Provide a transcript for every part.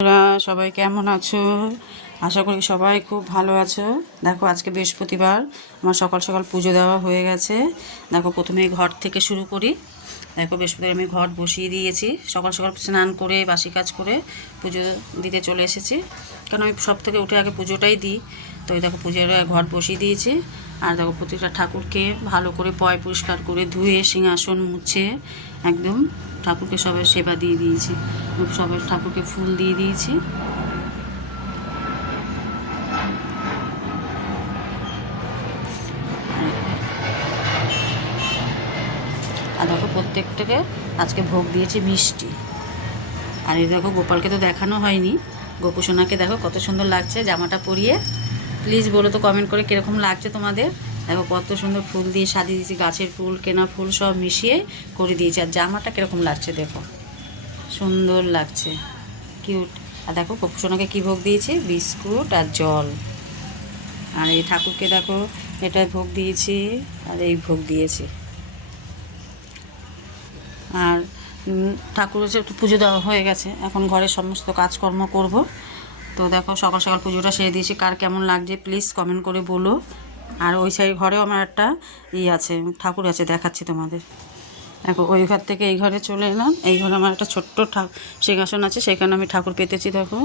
তোমরা সবাই কেমন আছো? আশা করি সবাই খুব ভালো আছো। দেখো আজকে বৃহস্পতিবার, আমার সকাল সকাল পুজো দেওয়া হয়ে গেছে। দেখো প্রথমে ঘর থেকে শুরু করি। দেখো বৃহস্পতিবার আমি ঘর বসিয়ে দিয়েছি, সকাল সকাল স্নান করে বাসি কাজ করে পুজো দিতে চলে এসেছি, কারণ আমি সব থেকে উঠে আগে পুজোটাই দিই। তো এই দেখো পুজোর ঘর বসিয়ে দিয়েছি। আর দেখো প্রতিটা ঠাকুরকে ভালো করে পয় পরিষ্কার করে ধুয়ে সিংহাসন মুছে একদম ঠাকুরকে সবাই সেবা দিয়ে দিয়েছি। সবাই ঠাকুরকে ফুল দিয়ে দিয়েছি। আর দেখো প্রত্যেকটাকে আজকে ভোগ দিয়েছি মিষ্টি। আর এই দেখো গোপালকে তো দেখানো হয়নি, গোপুসোনাকে দেখো কত সুন্দর লাগছে জামাটা পরিয়ে। প্লিজ বলো তো কমেন্ট করে কীরকম লাগছে তোমাদের। দেখো কত সুন্দর ফুল দিয়ে সাজিয়ে দিয়েছি, গাছের ফুল কেনা ফুল সব মিশিয়ে করে দিয়েছি। আর জামাটা কীরকম লাগছে দেখো, সুন্দর লাগছে, কিউট। আর দেখো গোপুসোনাকে কী ভোগ দিয়েছি, বিস্কুট আর জল। আর এই ঠাকুরকে দেখো এটা ভোগ দিয়েছি আর এই ভোগ দিয়েছি। আর ঠাকুর হচ্ছে একটু পুজো দেওয়া হয়ে গেছে, এখন ঘরের সমস্ত কাজকর্ম করব। তো দেখো সকাল সকাল পুজোটা সেরে দিয়েছি। কার কেমন লাগছে প্লিজ কমেন্ট করে বলো। আর ওই সাইড ঘরেও আমার একটা আছে, ঠাকুর আছে, দেখাচ্ছি তোমাদের। দেখো ওই ঘর থেকে এই ঘরে চলে এলাম। এই ঘরে আমার একটা ছোট্ট সিংহাসন আছে, সেখানে আমি ঠাকুর পেতেছি। দেখো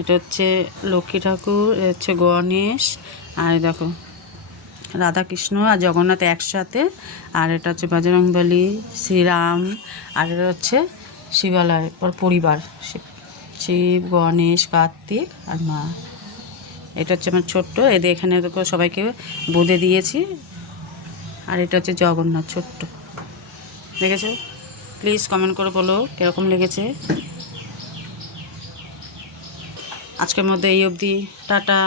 এটা হচ্ছে লক্ষ্মী ঠাকুর, এ হচ্ছে গণেশ, আর দেখো রাধাকৃষ্ণ আর জগন্নাথ একসাথে। আর এটা হচ্ছে বজরংবলী, শ্রীরাম, আর এটা হচ্ছে শিবালয় পরিবার, শিব, গণেশ, কার্তিক আর মা। এটা হচ্ছে আমার ছোট্ট, এদের এখানে দেখো সবাইকে বোঁদে দিয়েছি। আর এটা হচ্ছে জগন্নাথ ছোট্ট, দেখেছো? প্লিজ কমেন্ট করে বলো কীরকম লেগেছে। আজকের মধ্যে এই অবধি, টাটা।